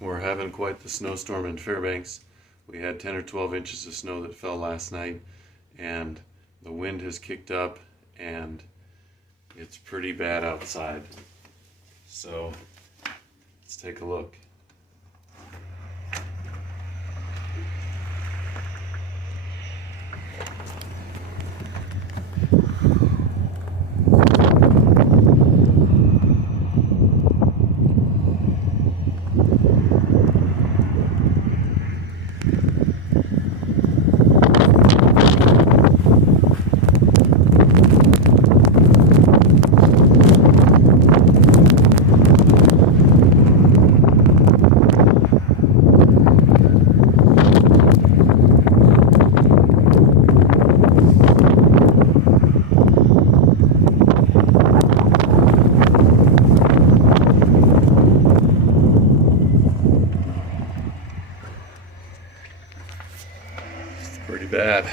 We're having quite the snowstorm in Fairbanks. We had 10 or 12 inches of snow that fell last night, and the wind has kicked up, and it's pretty bad outside. So let's take a look. Pretty bad.